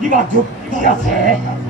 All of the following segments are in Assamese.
今10匹やせ。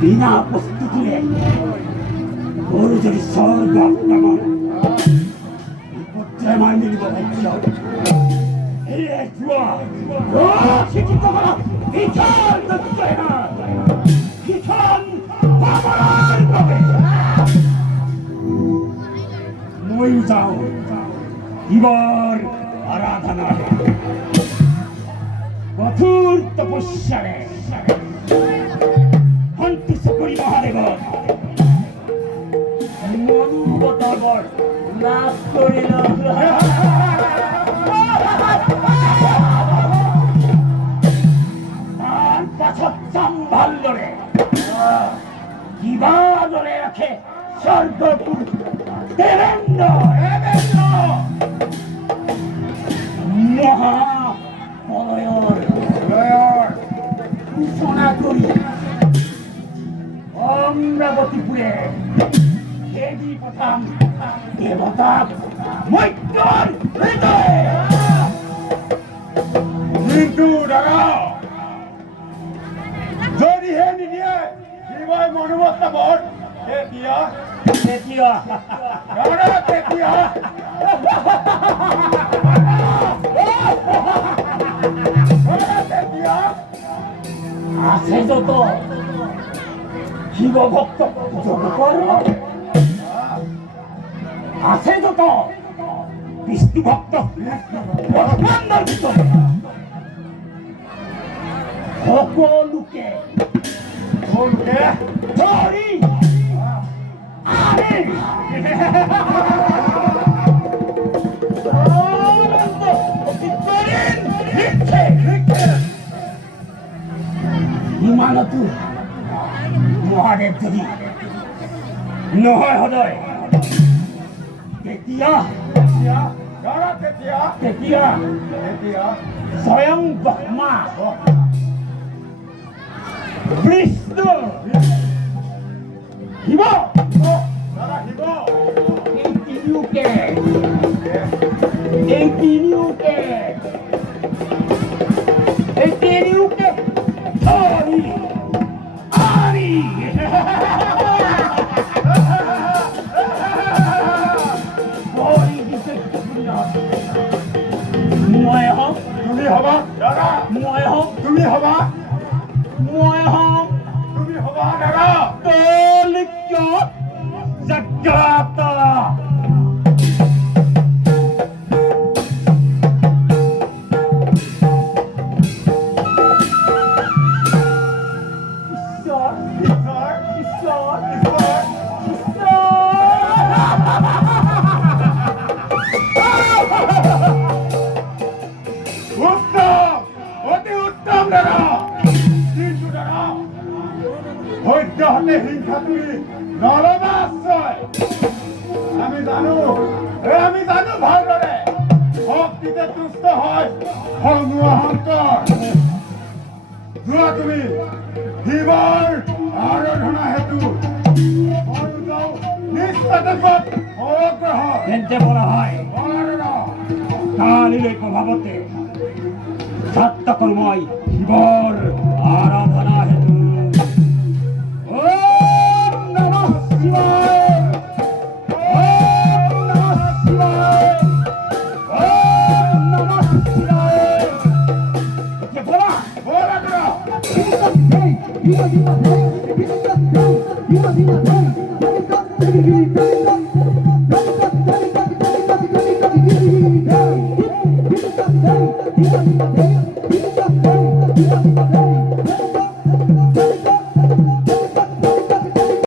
বিনা প্রস্তুতিরে ওর যদি স্বর্গ আক্রমণ বিপর্যয় মানে নির্বাচিত শিক্ষিত করা ভীষণ ভীষণ মই যাও এবার আরাধনা কঠোর তপস্যারে সকরি মহাদেব মনুবতর নাশ করিল আর পাছত সম্ভাল্যরে কিবা ধরে রাখে স্বর্গপুর দেবেন্দ্র মহা প্রলয়র ঘোষণা করি অমরাবতীপুরে দেবী প্রথম দেবতা মৈত্রর হৃদয়ে মৃত্যু দ্বারা বৰ তেতিয়া তেতিয়া ধৰা তেতিয়া তেতিয়া আছে যত শিৱ ভক্ত জগতৰ আছে যত বিষ্ণু ভক্ত ব্ৰহ্মাণ্ডৰ ভিতৰত সকলোকে সকলোকে ধৰি আনি ইমানতো মহাদেৱ যদি নহয় সদয় তেতিয়া তেতিয়া ধৰা তেতিয়া তেতিয়া তেতিয়া স্বয়ং ব্ৰহ্মা বিষ্ণু শিৱ ধৰা শিৱ এই তিনিওকে ধৰি আনি ধৰি দিছে মই হম তুমি হবা ধৰা মই হম তুমি হবা মই হম তুমি হবা ধৰা কলিক জগত ঈশ্বৰ ঈশ্বৰ ঈশ্বৰ ঈশ্বৰ উত্তম অতি উত্তম দাদা কিন্তু দাদা সদ্যহতে হিংসা তুমি নলবা আশ্ৰয় আমি জানো ভালদৰে ভক্তিতে তুষ্ট হয় সংগ্ৰহন্তৰ যোৱা তুমি শিৱৰ আৰাধনা হেতু ময়ো যাওঁ নিষ্পাতকত অগ্ৰহ তেন্তে বলা হয় কালিলৈ প্ৰভাৱতে যাত্ৰা কৰোঁ মই শিৱৰ আৰাধনা হেতু ওম নমঃ শিৱায় ওম নমঃ শিৱায় ওম নমঃ শিৱায় এতিয়া বলা বলা দাদা Hey!